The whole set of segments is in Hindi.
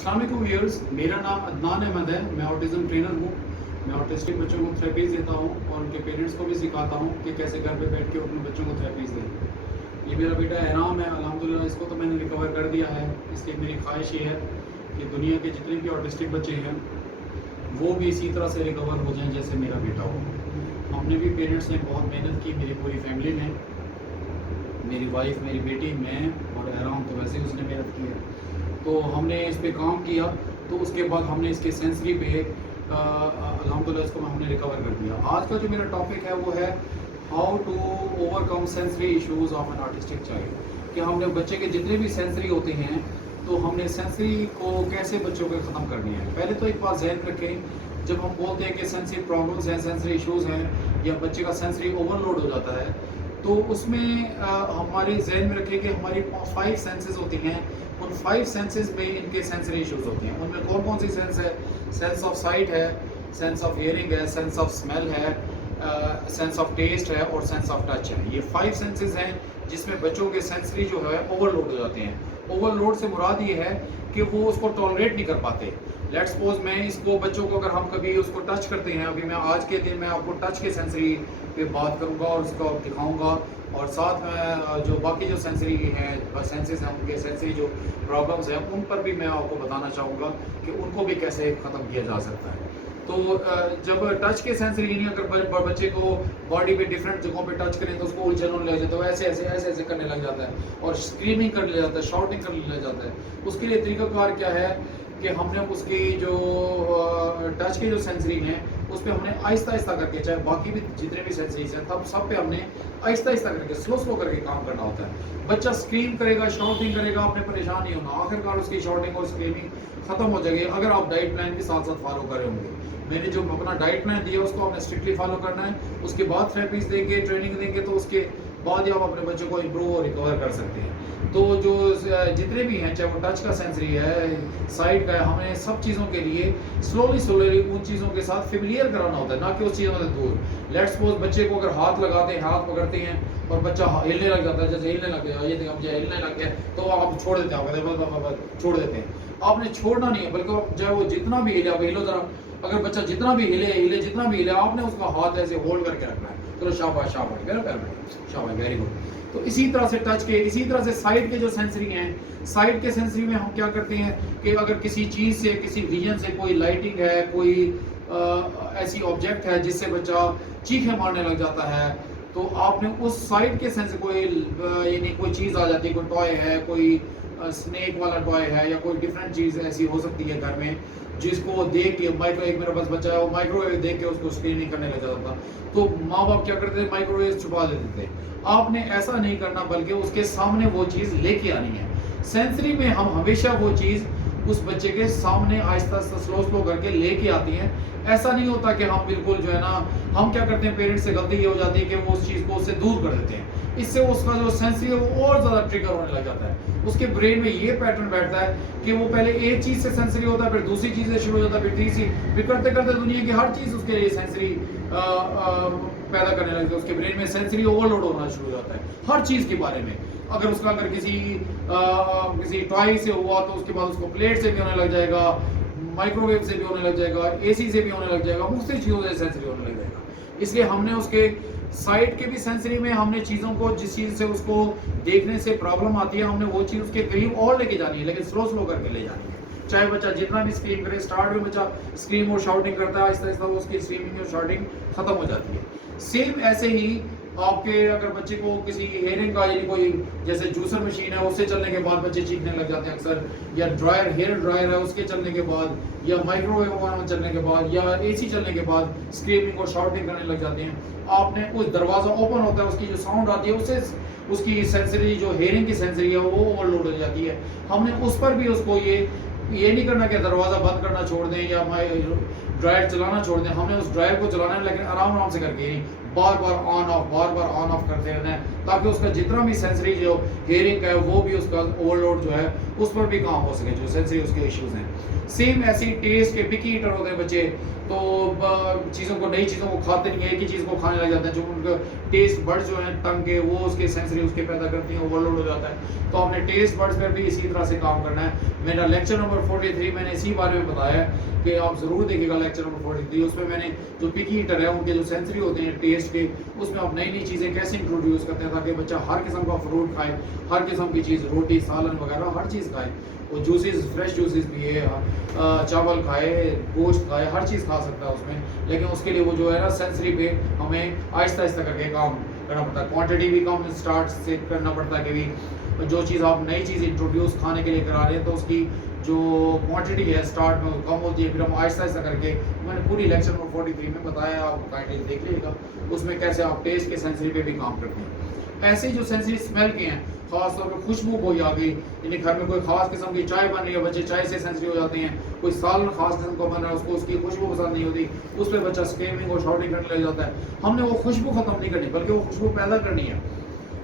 अस्सलाम वालेकुम व्यूअर्स, मेरा नाम अदनान अहमद है। मैं ऑटिज़म ट्रेनर हूँ। मैं ऑटिस्टिक बच्चों को थेरेपीज़ देता हूँ और उनके पेरेंट्स को भी सिखाता हूँ कि कैसे घर पे बैठ के अपने बच्चों को थेरेपीज़ दें। ये मेरा बेटा एहराम है, अल्हम्दुलिल्लाह इसको तो मैंने रिकवर कर दिया है। इसलिए मेरी ख्वाहिश ये है कि दुनिया के जितने भी ऑटिस्टिक बच्चे हैं वो भी इसी तरह से रिकवर हो जाएँ जैसे मेरा बेटा हो। हमने भी, पेरेंट्स ने बहुत मेहनत की, मेरी पूरी फैमिली ने, मेरी वाइफ, मेरी बेटी, मैं और एहराम तो वैसे ही उसने मेहनत की है। तो हमने इस पे काम किया, तो उसके बाद हमने इसके सेंसरी पे अल्हम्दुलिल्लाह इसको हमने रिकवर कर दिया। आज का जो मेरा टॉपिक है वो है how to overcome sensory issues of an artistic child. कि हमने बच्चे के जितने भी सेंसरी होते हैं तो हमने सेंसरी को कैसे बच्चों के ख़त्म करनी है। पहले तो एक बात ज़हन रखें, जब हम बोलते हैं कि सेंसरी प्रॉब्लम्स हैं, सेंसरी इश्यूज़ हैं या बच्चे का सेंसरी ओवरलोड हो जाता है, तो उसमें हमारे जहन में रखें कि हमारी 5 सेंसेस होती हैं। उन 5 सेंसेस में इनके सेंसरी इश्यूज़ होते हैं। उनमें कौन कौन सी सेंस है? सेंस ऑफ साइट है, सेंस ऑफ हियरिंग है, सेंस ऑफ स्मेल है, सेंस ऑफ टेस्ट है और सेंस ऑफ टच है। ये 5 सेंसेस हैं जिसमें बच्चों के सेंसरी जो है ओवरलोड हो जाते हैं। ओवरलोड से मुराद ये है कि वो उसको टॉलरेट नहीं कर पाते। लेट्स सपोज मैं इसको, बच्चों को अगर हम कभी उसको टच करते हैं, अभी मैं आज के दिन में आपको टच के सेंसरी पे बात करूंगा और उसको दिखाऊंगा, और साथ में जो बाकी जो सेंसरी हैं, सेंसेस हैं, उनके सेंसरी जो प्रॉब्लम्स हैं उन पर भी मैं आपको बताना चाहूँगा कि उनको भी कैसे ख़त्म किया जा सकता है। तो जब टच के सेंसरी, यानी अगर बच्चे को बॉडी पे डिफरेंट जगहों पे टच करें तो उसको उलझन होने लग जाता है, ऐसे ऐसे ऐसे ऐसे करने लग जाता है और स्क्रीमिंग करने लग जाता है, शाउटिंग करने लग जाता है। उसके लिए तरीकाकार क्या है कि हमने उसकी जो टच के जो सेंसरी हैं उस पर हमने आहिस्ता आहिस्ता करके, चाहे बाकी भी जितने भी सेंसरीज हैं तब सब पे हमने आहिस्ता आहिस्ता करके, स्लो स्लो करके काम करना होता है। बच्चा स्क्रीम करेगा, शाउटिंग करेगा, आपने परेशान नहीं होना, आखिरकार उसकी शाउटिंग और स्क्रीमिंग खत्म हो जाएगी अगर आप डाइट प्लान के साथ साथ फॉलो करे होंगे। मैंने जो अपना डाइट प्लान दिया उसको आपने स्ट्रिक्टली फॉलो करना है। उसके बाद थेरेपीज देंगे, ट्रेनिंग देंगे, तो उसके बाद ही आप अपने बच्चों को इम्प्रूव और रिकवर कर सकते हैं। तो जो जितने भी हैं, चाहे वो टच का सेंसरी है, साइड का है, हमें सब चीज़ों के लिए स्लोली स्लोली उन चीज़ों के साथ फेमिलियर कराना होता है, ना कि उस चीज़ों से दूर। लेट्स सपोज बच्चे को अगर हाथ लगाते हैं, हाथ पकड़ते हैं और बच्चा हिलने लग जाता है, जैसे हिलने लग गया, ये देखा मुझे हिलने लग गया, तो आप छोड़ देते हैं, छोड़ देते हैं। आपने छोड़ना नहीं है, बल्कि चाहे वो जितना भी हिले, आप हिलो जरा, अगर बच्चा जितना भी हिले जितना भी हिले, आपने उसका हाथ ऐसे होल्ड करके रखना है। चलो शाबाश शाबाश, मेरा पैर में शाबाश, वेरी गुड। तो इसी तरह से टच के, इसी तरह से साइड के जो सेंसरी हैं, साइड के सेंसरी में हम क्या करते हैं कि अगर किसी चीज़ से, किसी रीजन से कोई लाइटिंग है, कोई ऐसी ऑब्जेक्ट है जिससे बच्चा चीखें मारने लग जाता है, तो आपने उस साइड के सेंस, कोई यानी कोई चीज़ आ जाती है, कोई टॉय है, कोई स्नेक वाला टॉय है या कोई डिफरेंट चीज़ ऐसी हो सकती है घर में, जिसको देख के माइक्रो, एक मेरे पास बच्चा है वो माइक्रोवेव देख के उसको स्क्रीनिंग करने लग जाता था, तो माँ बाप क्या करते थे, माइक्रोवेव छुपा देते थे। आपने ऐसा नहीं करना, बल्कि उसके सामने वो चीज़ लेके आनी है। सेंसरी में हम हमेशा वो चीज़ उस बच्चे के सामने आहिस्ता आहिस्ता स्लो स्लो करके लेके आती हैं। ऐसा नहीं होता कि हम बिल्कुल जो है ना, हम क्या करते हैं, पेरेंट्स से गलती ये हो जाती है कि वो उस चीज़ को उससे दूर कर देते हैं। इससे उसका जो सेंसरी है वो और ज़्यादा ट्रिगर होने लग जाता है। उसके ब्रेन में ये पैटर्न बैठता है कि वो पहले एक चीज़ से सेंसरी होता है, फिर दूसरी चीज़ से शुरू हो जाता है, फिर तीसरी, फिर करते करते दुनिया की हर चीज़ उसके लिए सेंसरी पैदा करने लगती है। उसके ब्रेन में सेंसरी ओवरलोड होना शुरू हो जाता है हर चीज़ के बारे में। अगर उसका अगर किसी टॉय से हुआ तो उसके बाद उसको प्लेट से भी होने लग जाएगा, माइक्रोवेव से भी होने लग जाएगा, एसी से भी होने लग जाएगा, मुख्तलिफ चीज़ों से सेंसरी होने लग जाएगा। इसलिए हमने उसके साइड के भी सेंसरी में हमने चीज़ों को, जिस चीज़ से उसको देखने से प्रॉब्लम आती है, हमने वो चीज़ उसके करीब और लेके जानी है, लेकिन स्लो स्लो करके ले जानी है। चाहे बच्चा जितना भी स्क्रीम करे, स्टार्ट में बच्चा स्क्रीम और शाउटिंग करता है, आहिस्ता आहिस्ता उसकी स्क्रीमिंग और शाउटिंग खत्म हो जाती है। सेम ऐसे ही आपके अगर बच्चे को किसी हेयरिंग का, यानी कोई जैसे जूसर मशीन है उससे चलने के बाद बच्चे चीखने लग जाते हैं अक्सर, या ड्रायर, हेयर ड्रायर है उसके चलने के बाद, या माइक्रोवेव ओवन चलने के बाद, या एसी चलने के बाद स्क्रीमिंग और शाउटिंग करने लग जाते हैं। आपने उस दरवाज़ा ओपन होता है, उसकी जो साउंड आती है उससे उसकी सेंसरी, जो हेयरिंग की सेंसरी है वो ओवरलोड हो जाती है। हमने उस पर भी उसको ये नहीं करना कि दरवाज़ा बंद करना छोड़ दें या ड्रायर चलाना छोड़ दें। हमने उस ड्रायर को चलाना है, लेकिन आराम आराम से करके, बार बार ऑन ऑफ करते रहना है, ताकि उसका जितना भी सेंसरी जो हेयरिंग का है वो भी उसका ओवरलोड जो है उस पर भी काम हो सके, जो सेंसरी उसके इश्यूज हैं। सेम ऐसी टेस्ट के पिकी ईटर होते हैं बच्चे, तो चीज़ों को, नई चीज़ों को खाते नहीं है, एक ही चीज़ को खाने लग जाते हैं, जो उनका टेस्ट बर्ड्स जो हैं टंग के, वो उसके सेंसरी उसके पैदा करती हैं, ओवरलोड हो जाता है। तो हमने टेस्ट बर्ड्स पर भी इसी तरह से काम करना है। मेरा लेक्चर नंबर नंबर 43 मैंने इसी बारे में बताया है कि आप ज़रूर देखिएगा लेक्चर नंबर 43। उसमें मैंने जो पिकी ईटर है उनके जो सेंसरी होते हैं टेस्ट के, उसमें आप नई नई चीज़ें कैसे इंट्रोड्यूस करते हैं ताकि बच्चा हर किस्म का फ्रूट खाए, हर किस्म की चीज़, रोटी सालन वगैरह हर चीज़ खाए, वो जूसेस फ्रेश जूसेस भी है, चावल खाए, गोश्त खाए, हर चीज़ खा सकता है उसमें। लेकिन उसके लिए वो जो है ना सेंसरी पे हमें आहिस्ता आहिस्ता करके काम करना पड़ता है। क्वांटिटी भी कम स्टार्ट से करना पड़ता है कि भी जो चीज़ आप नई चीज़ इंट्रोड्यूस खाने के लिए करा रहे हैं तो उसकी जो क्वांटिटी है स्टार्ट में कम होती है, फिर हम आहिस्ता आहिस्ता करके, मैंने पूरी लेक्चर नंबर 43 में बताया, आप काइंडली देख लीजिएगा उसमें कैसे आप टेस्ट के सेंसरी पे भी काम करते हैं। ऐसे जो सेंसरी स्मेल के हैं, खास तौर पर खुशबू कोई आ गई, यानी घर में कोई खास किस्म की चाय बन रही है, बच्चे चाय से सेंसरी हो जाते हैं, कोई सालन खास किस्म का बन रहा है उसको उसकी खुशबू पसंद नहीं होती, उस पर बच्चा स्क्रीमिंग और शाउटिंग करने लग जाता है। हमने वो खुशबू खत्म नहीं करनी बल्कि वो खुशबू पैदा करनी है,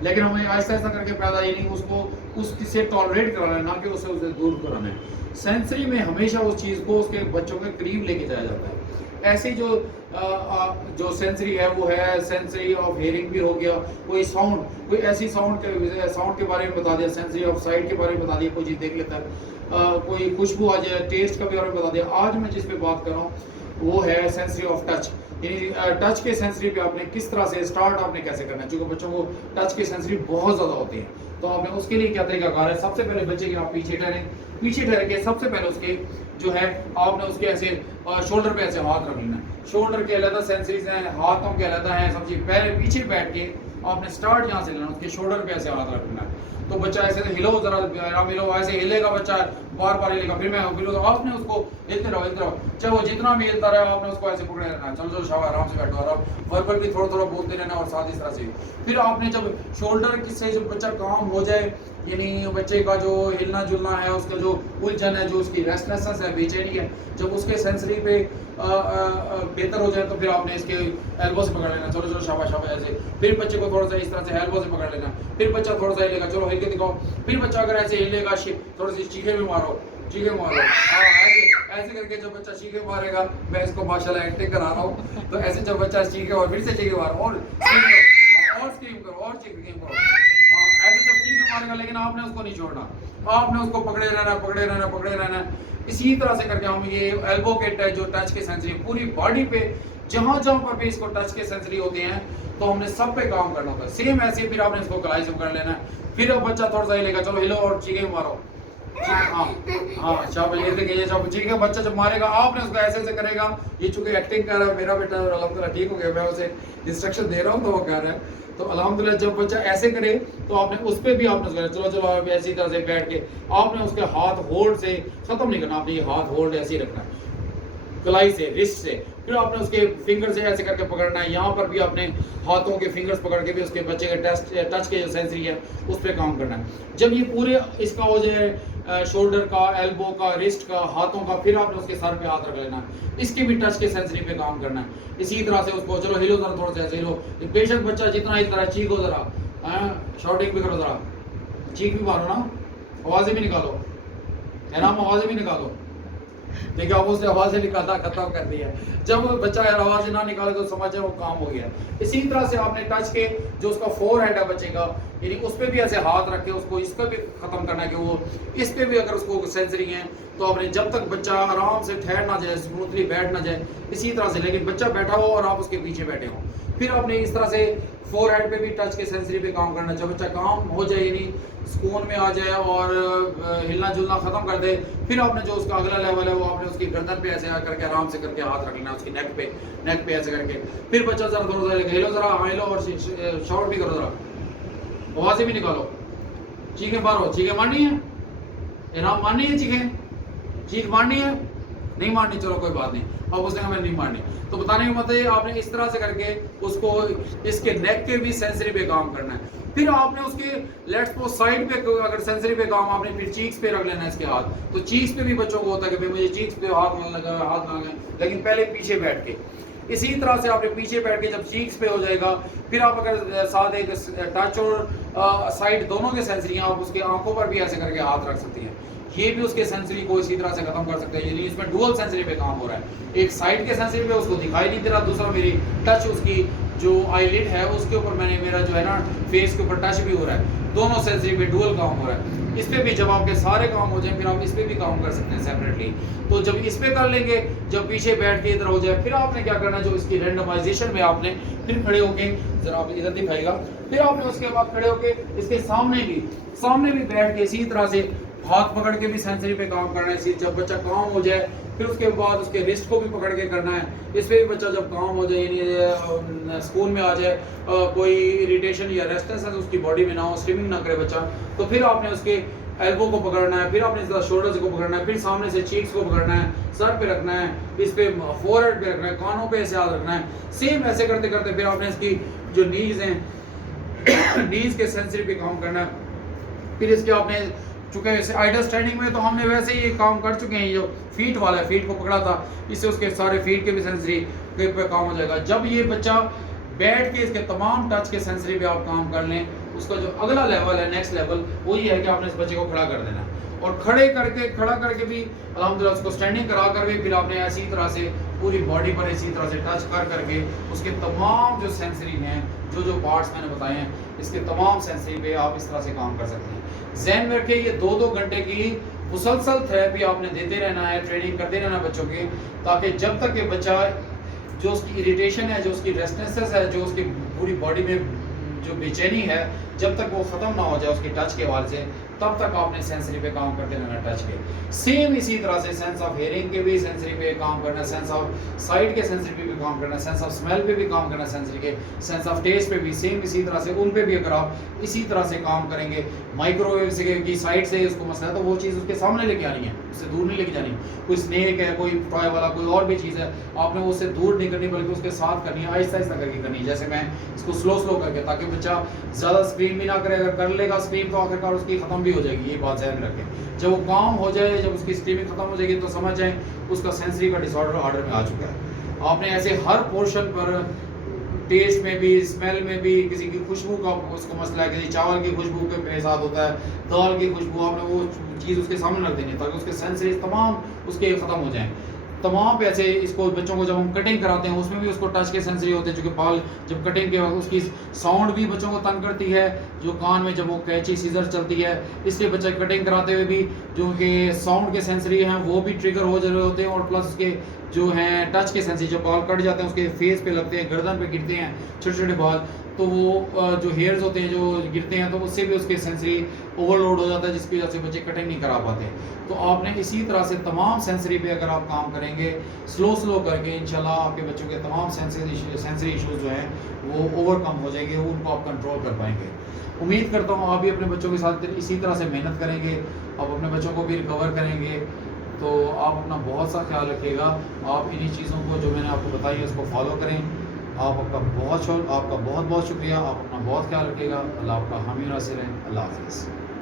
लेकिन हमें आहिस्ता आहिस्ता करके पैदा, यानी उसको उससे टॉलरेट कराना है, ना कि उसे दूर कराना है। सेंसरी में हमेशा उस चीज़ को उसके बच्चों के करीब लेके जाया जाता है। ऐसी जो सेंसरी है वो है सेंसरी ऑफ हेयरिंग भी हो गया, कोई साउंड, कोई ऐसी साउंड के बारे में बता दिया, सेंसरी ऑफ साइट के बारे में बता दिया, कोई चीज़ देख लेता है, कोई खुशबू आ जाए, टेस्ट का भी बारे में बता दिया। आज मैं जिस पे बात कर रहा हूँ वो है सेंसरी ऑफ टच, यानी टच के सेंसरी पे आपने किस तरह से स्टार्ट आपने कैसे करना है, क्योंकि बच्चों को टच के सेंसरी बहुत ज़्यादा होती है, तो आपने उसके लिए क्या तरीकाकार है। सबसे पहले बच्चे के आप पीछे ठहर के सबसे पहले उसके जो है आपने उसके ऐसे शोल्डर पे ऐसे हाथ रख लेना, शोल्डर के अलग सेंसरीज हैं, हाथों के अलग हैं, सबसे पहले पीछे बैठ के आपने स्टार्ट यहाँ से लेना, उसके शोल्डर पे ऐसे हाथ रखना है, तो बच्चा ऐसे हिलो, जरा आराम हिलो, ऐसे हिलेगा बच्चा, बार बार हिलेगा, फिर मैं आपने उसको हिलते रहो, चाहे वो जितना भी हिलता रहे आपने उसको ऐसे पकड़े रहना, चलो शाबाश, आराम से बैठो, आराम वर्बल भी थोड़ा थोड़ा बोलते रहना, और साथ इस तरह से फिर आपने जब शोल्डर से जब बच्चा काम हो जाए, यानी बच्चे का जो हिलना जुलना है, उसका जो उलझन है, जो उसकी रेस्टलेसनेस है, बेचैनी है, जब उसके सेंसरी पे बेहतर हो जाए तो फिर आपने इसके एल्बो से पकड़ लेना, चलो शाबाश ऐसे, फिर बच्चे को थोड़ा सा इस तरह से एल्बो से पकड़ लेना, फिर बच्चा थोड़ा सा हिलेगा, चलो हिल के दिखाओ, फिर बच्चा अगर ऐसे हिलेगा थोड़ी सी चीखे भी मारो, ऐसे करके जब बच्चा चीखे मारेगा, मैं इसको माशाल्लाह एक्टिंग करा रहा हूँ, तो ऐसे जब बच्चा चीखे और फिर से चीखे मारो और स्क्रीम करो और चीखे करो, ऐसे जब चीखे मारेगा, लेकिन आपने उसको नहीं छोड़ना, आपने उसको पकड़े रहना। इसी तरह से करके हम ये एल्बो के टच, जो टच के सेंसरी पूरी बॉडी पे जहां पर भी इसको टच के सेंसरी होते हैं तो हमने सब पे काम करना होता है। सेम ऐसे फिर आपने इसको कलाई से पकड़ लेना है, फिर अब बच्चा थोड़ा सा हिलेगा, चलो हिलो और चीखे मारो, हाँ शाबाश, ये देखिए जब चीखे बच्चा जब मारेगा आपने उसको ऐसे करेगा। ये चूंकि एक्टिंग कर रहा है मेरा बेटा, अल्हम्दुलिल्लाह ठीक हो गया, मैं उसे इंस्ट्रक्शन दे रहा हूँ तो वो कर रहा है, तो अल्हम्दुलिल्लाह जब बच्चा ऐसे करे तो आपने उस पर भी आपने चलो आप ऐसी तरह से बैठ के आपने उसके हाथ होल्ड से खत्म नहीं करना, आपने ये हाथ होल्ड ऐसे ही रखना है कलाई से, रिस्ट से, फिर आपने उसके फिंगर से ऐसे करके पकड़ना है, यहाँ पर भी आपने हाथों के फिंगर्स पकड़ के भी उसके बच्चे के टच के जो सेंसरी है उस पर काम करना है। जब ये पूरे इसका हो जाए शोल्डर का, एल्बो का, रिस्ट का, हाथों का, फिर आपने उसके सर पे हाथ रख लेना है, इसके भी टच के सेंसरी पे काम करना है। इसी तरह से उसको चलो हिलो जरा, थोड़ा सा ऐसे हिलो, बेशक बच्चा जितना हिलता है चीखो जरा, शॉटिंग भी करो जरा, चीख भी मारो ना, आवाज़ें भी निकालो, है ना, आवाज़ें भी निकालो, देखिए अब उसने आवाज़ें निकालना खत्म कर दिया। जब बच्चा यार आवाज़ें ना निकाले तो समझे वो काम हो गया। इसी तरह से आपने टच के जो उसका फोर हेड है बच्चे का, यानी उस पर भी ऐसे हाथ रख के उसको इस पर भी ख़त्म करना है कि वो इस पर भी अगर उसको सेंसरी है तो आपने जब तक बच्चा आराम से ठहर ना जाए, स्मूथली बैठ ना जाए, इसी तरह से, लेकिन बच्चा बैठा हो और आप उसके पीछे बैठे हो, फिर आपने इस तरह से फोर हेड पे भी टच के सेंसरी पे काम करना। जब बच्चा काम हो जाए, यानी सुकून में आ जाए और हिलना जुलना ख़त्म कर दे, फिर आपने जो उसका अगला लेवल है वो आपने उसकी गर्दन पे ऐसे करके आराम से करके हाथ रख लेना, उसकी नेक पे ऐसे करके, फिर बच्चा जरा थोड़ा सा हिलो जरा, हिलो और शॉट भी करो जरा, आवाज़ें भी निकालो, चीखें मारो, चीखें मारनी है, इनाम मारनी है, चीख मारनी है, नहीं मारनी, चलो कोई बात नहीं, अब उसने हमें नहीं मारनी, तो बताने का मतलब आपने इस तरह से करके उसको इसके नेक के भी सेंसरी पे काम करना है। फिर आपने उसके लेट्स सपोज साइड पे अगर सेंसरी पे काम, आपने फिर चीक्स पे रख लेना है इसके हाथ, तो चीक्स पे भी बच्चों को होता है कि भाई मुझे चीक्स पे हाथ ना लगे, लेकिन पहले पीछे बैठ के, इसी तरह से आपने पीछे बैठ के जब चीक्स पे हो जाएगा, फिर आप अगर साथ एक टच और साइड दोनों के सेंसरी हैं, आप उसके आंखों पर भी ऐसे करके हाथ रख सकती हैं, ये भी उसके सेंसरी को इसी तरह से खत्म कर सकते हैं। यानी इसमें डुअल सेंसरी पे काम हो रहा है, एक साइड के सेंसरी पे उसको दिखाई नहीं दे रहा, दूसरा मेरी टच उसकी जो आईलिड है उसके ऊपर मेरा जो है ना फेस के ऊपर टच भी हो रहा है, दोनों सेंसरी पे डुअल काम हो रहा है। इस पे भी जब आपके सारे काम हो जाए फिर आप इस पे भी काम कर सकते हैं सेपरेटली। तो जब इस पे कर लेंगे, जब पीछे बैठ के इधर हो जाए, फिर आपने क्या करना है, जो इसकी रैंडमाइजेशन में आपने फिर खड़े होके, जरा आप इधर दिखाएगा, फिर आपने उसके बाद खड़े होके इसके सामने भी बैठ के इसी तरह से हाथ पकड़ के भी सेंसरी पे काम करना है। जब बच्चा काम हो जाए फिर उसके बाद उसके रिस्ट को भी पकड़ के करना है। इस पे भी बच्चा जब काम हो जाए, यानी स्कूल में आ जाए, कोई इरिटेशन या रेस्टलेसनेस उसकी बॉडी में ना हो, स्विमिंग ना करे बच्चा, तो फिर आपने उसके एल्बो को पकड़ना है, फिर आपने शोल्डर्स को पकड़ना है, फिर सामने से चीक्स को पकड़ना है, सर पे रखना है, इस पे फोरहेड पे रखना है, कानों पे ऐसे हाथ रखना है। सेम ऐसे करते करते फिर आपने इसकी जो नीज हैं नीज के सेंसरी पे काम करना है। फिर इसके आपने, चूंकि आइडल स्टैंडिंग में तो हमने वैसे ही ये काम कर चुके हैं, जो फीट वाला है, फीट को पकड़ा था, इससे उसके सारे फीट के भी सेंसरी पे काम हो जाएगा। जब ये बच्चा बैठ के इसके तमाम टच के सेंसरी पे आप काम कर लें, उसका जो अगला लेवल है, नेक्स्ट लेवल, वो ये है कि आपने इस बच्चे को खड़ा कर देना है। और खड़ा करके भी अल्हम्दुलिल्लाह उसको स्टैंडिंग करा कर भी फिर आपने ऐसी तरह से पूरी बॉडी पर इसी तरह से टच कर करके उसके तमाम जो सेंसरी हैं, जो पार्ट्स मैंने बताए हैं, इसके तमाम सेंसरी पे आप इस तरह से काम कर सकते हैं। ज़हन में रखिए, ये 2-2 घंटे की मुसलसल थेरेपी आपने देते रहना है, ट्रेनिंग करते रहना बच्चों की, ताकि जब तक ये बच्चा, जो उसकी इरिटेशन है, जो उसकी रेस्टलेसनेस है, जो उसकी पूरी बॉडी में जो बेचैनी है, जब तक वो ख़त्म ना हो जाए उसकी टच के हवाले से, तब तक आपने सेंसरी पे काम करते रहना टच के। सेम इसी तरह से सेंस ऑफ हेयरिंग के भी सेंसरी पे काम करना, सेंस ऑफ साइट के सेंसरी पे भी काम करना, सेंस ऑफ स्मेल पे भी काम करना, सेंसरी के सेंस ऑफ टेस्ट पे भी सेम इसी तरह से, उन पे भी अगर आप इसी तरह से काम करेंगे, माइक्रोवेव से की साइड से उसको मसला है तो वो चीज़ उसके सामने लेके आनी है, उससे दूर नहीं लेके जानी। कोई स्नेक है, कोई टॉय वाला, कोई और भी चीज़ है, आपने वो उससे दूर नहीं करनी, बल्कि उसके साथ करनी है, आहिस्ता आहिस्ता करके करनी है। जैसे मैं इसको स्लो करके, ताकि बच्चा ज़्यादा स्क्रीन भी ना करे, अगर कर लेगा स्क्रीन तो आखिरकार उसकी ख़त्म भी हो जाएगी, ये बात ध्यान रखें। जब वो काम हो जाए, जब उसकी स्क्रीनिंग खत्म हो जाएगी, तो समझ जाएं उसका सेंसरी का डिसऑर्डर ऑर्डर में आ चुका है। आपने ऐसे हर पोर्शन पर, टेस्ट में भी, स्मेल में भी, किसी की खुशबू का उसको मसला है, किसी चावल की खुशबू के साथ होता है, दाल की खुशबू, आपने वो चीज़ उसके सामने रख देनी है ताकि उसके सेंसरी तमाम उसके ख़त्म हो जाएं। तमाम पे ऐसे इसको बच्चों को जब हम कटिंग कराते हैं उसमें भी उसको टच के सेंसरी होते हैं, जो कि बाल जब कटिंग के वक्त उसकी साउंड भी बच्चों को तंग करती है, जो कान में जब वो कैंची सीजर चलती है, इसलिए बच्चे कटिंग कराते हुए भी जो कि साउंड के सेंसरी हैं वो भी ट्रिगर हो रहे होते हैं, और प्लस उसके जो हैं टच के सेंसरी, जो बाल कट जाते हैं उसके फेस पे लगते हैं, गर्दन पे गिरते हैं छोटे छोटे बाल, तो वो जो हेयर्स होते हैं जो गिरते हैं, तो उससे भी उसके सेंसरी ओवरलोड हो जाता है, जिसकी वजह से बच्चे कटिंग नहीं करा पाते। तो आपने इसी तरह से तमाम सेंसरी पे अगर आप काम करेंगे स्लो करके, इंशाल्लाह आपके बच्चों के तमाम सेंसरी इश्यूज जो हैं वो ओवरकम हो जाएंगे, उनको आप कंट्रोल कर पाएंगे। उम्मीद करता हूँ आप भी अपने बच्चों के साथ इसी तरह से मेहनत करेंगे, आप अपने बच्चों को भी रिकवर करेंगे। तो आप अपना बहुत सा ख्याल रखिएगा, आप इन्हीं चीज़ों को जो मैंने आपको बताई है उसको फॉलो करें। आपका बहुत बहुत शुक्रिया, आप अपना बहुत ख्याल रखिएगा। अल्लाह आपका हामी नासिर है। अल्लाह हाफ़िज़।